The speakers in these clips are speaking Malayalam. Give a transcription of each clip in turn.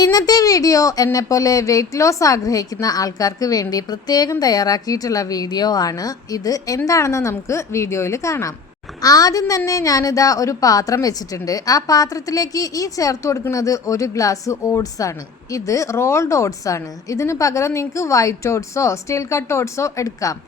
ഇന്നത്തെ വീഡിയോ എന്നെപ്പോലെ വെയിറ്റ് ലോസ് ആഗ്രഹിക്കുന്ന ആൾക്കാർക്ക് വേണ്ടി പ്രത്യേകം തയ്യാറാക്കിയിട്ടുള്ള വീഡിയോ ആണ്. ഇത് എന്താണെന്ന് നമുക്ക് വീഡിയോയിൽ കാണാം. ആദ്യം തന്നെ ഞാനിതാ ഒരു പാത്രം വെച്ചിട്ടുണ്ട്. ആ പാത്രത്തിലേക്ക് ഈ ചേർത്ത് കൊടുക്കുന്നത് 1 ഗ്ലാസ് ഓട്സ് ആണ്. ഇത് റോൾഡ് ഓട്സ് ആണ്. ഇതിന് പകരം നിങ്ങൾക്ക് വൈറ്റ് ഓട്സോ സ്റ്റീൽ കട്ട് ഓട്സോ എടുക്കാം.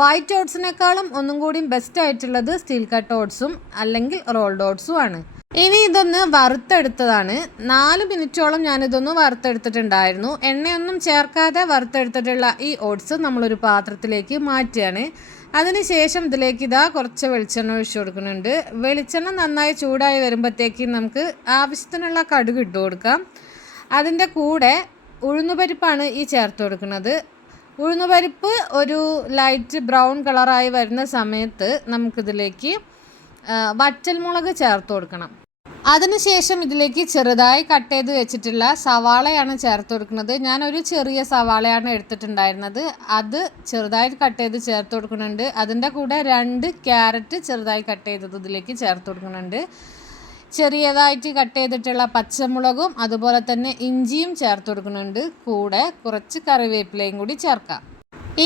വൈറ്റ് ഓട്സിനേക്കാളും ഒന്നും കൂടി ബെസ്റ്റ് ആയിട്ടുള്ളത് സ്റ്റീൽ കട്ട് ഓട്സും അല്ലെങ്കിൽ റോൾഡ് ഓട്സും ആണ്. ഇനി ഇതൊന്ന് വറുത്തെടുത്തതാണ്. 4 മിനിറ്റോളം ഞാനിതൊന്ന് വറുത്തെടുത്തിട്ടുണ്ടായിരുന്നു. എണ്ണയൊന്നും ചേർക്കാതെ വറുത്തെടുത്തിട്ടുള്ള ഈ ഓട്സ് നമ്മളൊരു പാത്രത്തിലേക്ക് മാറ്റുകയാണ്. അതിനുശേഷം ഇതിലേക്ക് കുറച്ച് വെളിച്ചെണ്ണ ഒഴിച്ചു കൊടുക്കുന്നുണ്ട്. വെളിച്ചെണ്ണ നന്നായി ചൂടായി വരുമ്പോഴത്തേക്ക് നമുക്ക് ആവശ്യത്തിനുള്ള കടുക് ഇട്ട് കൊടുക്കാം. അതിൻ്റെ കൂടെ ഉഴുന്നുപരിപ്പാണ് ഈ ചേർത്ത് കൊടുക്കുന്നത്. ഉഴുന്നുപരിപ്പ് ഒരു ലൈറ്റ് ബ്രൗൺ കളറായി വരുന്ന സമയത്ത് നമുക്കിതിലേക്ക് വറ്റൽമുളക് ചേർത്ത് കൊടുക്കണം. അതിനുശേഷം ഇതിലേക്ക് ചെറുതായി കട്ട് ചെയ്ത് വെച്ചിട്ടുള്ള സവാളയാണ് ചേർത്ത് കൊടുക്കുന്നത്. ഞാനൊരു ചെറിയ സവാളയാണ് എടുത്തിട്ടുണ്ടായിരുന്നത്. അത് ചെറുതായി കട്ട് ചെയ്ത് ചേർത്ത് കൊടുക്കുന്നുണ്ട്. അതിൻ്റെ കൂടെ 2 ക്യാരറ്റ് ചെറുതായി കട്ട് ചെയ്തത് ഇതിലേക്ക് ചേർത്ത് കൊടുക്കുന്നുണ്ട്. ചെറിയതായിട്ട് കട്ട് ചെയ്തിട്ടുള്ള പച്ചമുളകും അതുപോലെ തന്നെ ഇഞ്ചിയും ചേർത്ത് കൊടുക്കുന്നുണ്ട്. കൂടെ കുറച്ച് കറിവേപ്പിലയും കൂടി ചേർക്കാം.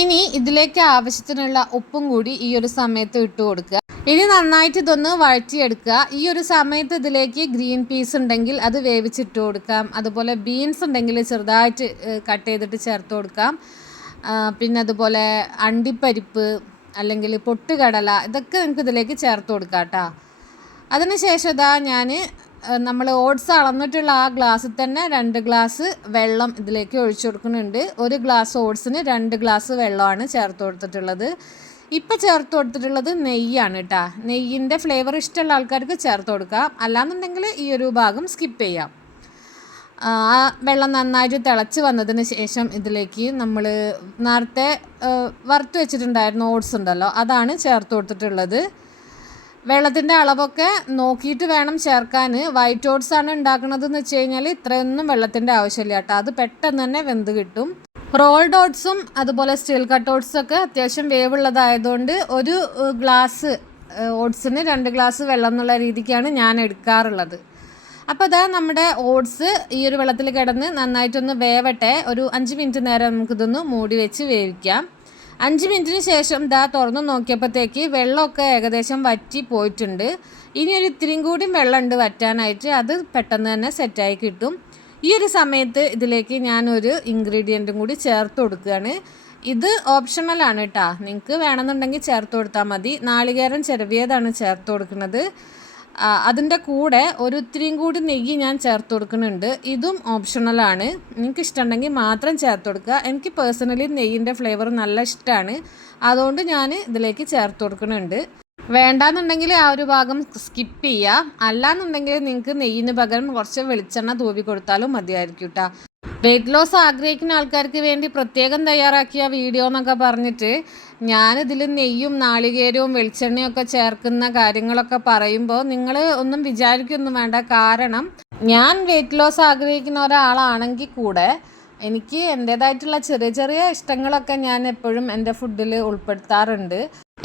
ഇനി ഇതിലേക്ക് ആവശ്യത്തിനുള്ള ഉപ്പും കൂടി ഈ ഒരു സമയത്ത് ഇട്ട് കൊടുക്കുക. ഇനി നന്നായിട്ട് ഇതൊന്ന് വഴറ്റിയെടുക്കുക. ഈ ഒരു സമയത്ത് ഇതിലേക്ക് ഗ്രീൻ പീസ് ഉണ്ടെങ്കിൽ അത് വേവിച്ചിട്ട് കൊടുക്കാം. അതുപോലെ ബീൻസ് ഉണ്ടെങ്കിൽ ചെറുതായിട്ട് കട്ട് ചെയ്തിട്ട് ചേർത്ത് കൊടുക്കാം. പിന്നെ അതുപോലെ അണ്ടിപ്പരിപ്പ് അല്ലെങ്കിൽ പൊട്ടുകടല ഇതൊക്കെ നിങ്ങൾക്ക് ഇതിലേക്ക് ചേർത്ത് കൊടുക്കാം കേട്ടോ. അതിനുശേഷം നമ്മൾ ഓട്സ് അളന്നിട്ടുള്ള ആ ഗ്ലാസ്സിൽ തന്നെ 2 ഗ്ലാസ് വെള്ളം ഇതിലേക്ക് ഒഴിച്ചു കൊടുക്കുന്നുണ്ട്. 1 ഗ്ലാസ് ഓട്സിന് 2 ഗ്ലാസ് വെള്ളമാണ് ചേർത്ത് കൊടുത്തിട്ടുള്ളത്. ഇപ്പം ചേർത്ത് കൊടുത്തിട്ടുള്ളത് നെയ്യാണ് കേട്ടോ. നെയ്യിൻ്റെ ഫ്ലേവർ ഇഷ്ടമുള്ള ആൾക്കാർക്ക് ചേർത്ത് കൊടുക്കാം. അല്ലാന്നുണ്ടെങ്കിൽ ഈ ഒരു ഭാഗം സ്കിപ്പ് ചെയ്യാം. ആ വെള്ളം നന്നായിട്ട് തിളച്ച് വന്നതിന് ശേഷം ഇതിലേക്ക് നമ്മൾ നേരത്തെ വറുത്ത് വെച്ചിട്ടുണ്ടായിരുന്ന ഓട്സ് ഉണ്ടല്ലോ, അതാണ് ചേർത്ത് കൊടുത്തിട്ടുള്ളത്. വെള്ളത്തിൻ്റെ അളവൊക്കെ നോക്കിയിട്ട് വേണം ചേർക്കാൻ. വൈറ്റ് ഓട്സ് ആണ് ഉണ്ടാക്കുന്നതെന്ന് വെച്ച് കഴിഞ്ഞാൽ ഇത്രയൊന്നും വെള്ളത്തിൻ്റെ ആവശ്യമില്ല കേട്ടോ. അത് പെട്ടെന്ന് തന്നെ വെന്ത് കിട്ടും. റോൾഡ് ഓട്സും അതുപോലെ സ്റ്റീൽ കട്ട് ഓട്സൊക്കെ അത്യാവശ്യം വേവുള്ളതായതുകൊണ്ട് 1 ഗ്ലാസ് ഓട്സിന് 2 ഗ്ലാസ് വെള്ളം എന്നുള്ള രീതിക്കാണ് ഞാൻ എടുക്കാറുള്ളത്. അപ്പോൾ നമ്മുടെ ഓട്സ് ഈ ഒരു വെള്ളത്തിൽ കിടന്ന് നന്നായിട്ടൊന്ന് വേവട്ടെ. ഒരു 5 മിനിറ്റ് നേരം നമുക്കിതൊന്ന് മൂടി വെച്ച് വേവിക്കാം. 5 മിനിറ്റിന് ശേഷം തുറന്ന് നോക്കിയപ്പോഴത്തേക്ക് വെള്ളമൊക്കെ ഏകദേശം വറ്റി പോയിട്ടുണ്ട്. ഇനി ഒരു ഇത്തിരിയും കൂടി വെള്ളമുണ്ട് വറ്റാനായിട്ട്. അത് പെട്ടെന്ന് തന്നെ സെറ്റായി കിട്ടും. ഈ ഒരു സമയത്ത് ഇതിലേക്ക് ഞാനൊരു ഇൻഗ്രീഡിയൻറ്റും കൂടി ചേർത്ത് കൊടുക്കുകയാണ്. ഇത് ഓപ്ഷണലാണ് കേട്ടോ. നിങ്ങൾക്ക് വേണമെന്നുണ്ടെങ്കിൽ ചേർത്ത് കൊടുത്താൽ മതി. നാളികേരം ചിരവിയതാണ് ചേർത്ത് കൊടുക്കുന്നത്. അതിൻ്റെ കൂടെ ഒരു ഇത്തിരിയും കൂടി നെയ്യ് ഞാൻ ചേർത്ത് കൊടുക്കുന്നുണ്ട്. ഇതും ഓപ്ഷണലാണ്. നിങ്ങൾക്ക് ഇഷ്ടമുണ്ടെങ്കിൽ മാത്രം ചേർത്ത് കൊടുക്കുക. എനിക്ക് പേഴ്സണലി നെയ്യിൻ്റെ ഫ്ലേവർ നല്ല ഇഷ്ടമാണ്. അതുകൊണ്ട് ഞാൻ ഇതിലേക്ക് ചേർത്ത് കൊടുക്കുന്നുണ്ട്. വേണ്ടാന്നുണ്ടെങ്കിൽ ആ ഒരു ഭാഗം സ്കിപ്പ് ചെയ്യുക. അല്ലാന്നുണ്ടെങ്കിൽ നിങ്ങൾക്ക് നെയ്യിന് പകരം കുറച്ച് വെളിച്ചെണ്ണ തൂവി കൊടുത്താലും മതിയായിരിക്കും കേട്ടോ. വെയിറ്റ് ലോസ് ആഗ്രഹിക്കുന്ന ആൾക്കാർക്ക് വേണ്ടി പ്രത്യേകം തയ്യാറാക്കിയ വീഡിയോ എന്നൊക്കെ പറഞ്ഞിട്ട് ഞാനിതിൽ നെയ്യും നാളികേരവും വെളിച്ചെണ്ണയും ഒക്കെ ചേർക്കുന്ന കാര്യങ്ങളൊക്കെ പറയുമ്പോൾ നിങ്ങൾ ഒന്നും വിചാരിക്കൊന്നും വേണ്ട. കാരണം ഞാൻ വെയിറ്റ് ലോസ് ആഗ്രഹിക്കുന്ന ഒരാളാണെങ്കിൽ കൂടെ എനിക്ക് എൻ്റേതായിട്ടുള്ള ചെറിയ ചെറിയ ഇഷ്ടങ്ങളൊക്കെ ഞാൻ എപ്പോഴും എൻ്റെ ഫുഡിൽ ഉൾപ്പെടുത്താറുണ്ട്.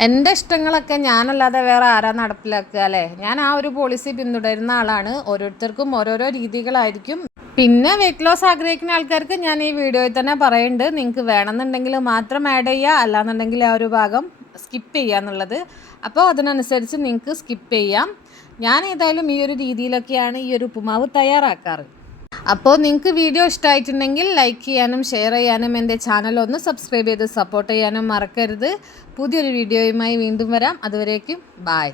എൻ്റെ ഇഷ്ടങ്ങളൊക്കെ ഞാനല്ലാതെ വേറെ ആരാ നടപ്പിലാക്കുക അല്ലേ? ഞാൻ ആ ഒരു പോളിസി പിന്തുടരുന്ന ആളാണ്. ഓരോരുത്തർക്കും ഓരോരോ രീതികളായിരിക്കും. പിന്നെ വെയിറ്റ് ലോസ് ആഗ്രഹിക്കുന്ന ആൾക്കാർക്ക് ഞാൻ ഈ വീഡിയോയിൽ തന്നെ പറയുന്നുണ്ട്, നിങ്ങൾക്ക് വേണമെന്നുണ്ടെങ്കിൽ മാത്രം ആഡ് ചെയ്യുക, അല്ലാന്നുണ്ടെങ്കിൽ ആ ഒരു ഭാഗം സ്കിപ്പ് ചെയ്യുക എന്നുള്ളത്. അപ്പോൾ അതിനനുസരിച്ച് നിങ്ങൾക്ക് സ്കിപ്പ് ചെയ്യാം. ഞാൻ ഏതായാലും ഈ ഒരു രീതിയിലൊക്കെയാണ് ഈ ഒരു ഉപ്പുമാവ് തയ്യാറാക്കാറ്. അപ്പോൾ നിങ്ങൾക്ക് വീഡിയോ ഇഷ്ടമായിട്ടുണ്ടെങ്കിൽ ലൈക്ക് ചെയ്യാനും ഷെയർ ചെയ്യാനും എൻ്റെ ചാനൽ ഒന്ന് സബ്സ്ക്രൈബ് ചെയ്ത് സപ്പോർട്ട് ചെയ്യാനും മറക്കരുത്. പുതിയൊരു വീഡിയോയുമായി വീണ്ടും വരാം. അതുവരേക്കും ബായ്.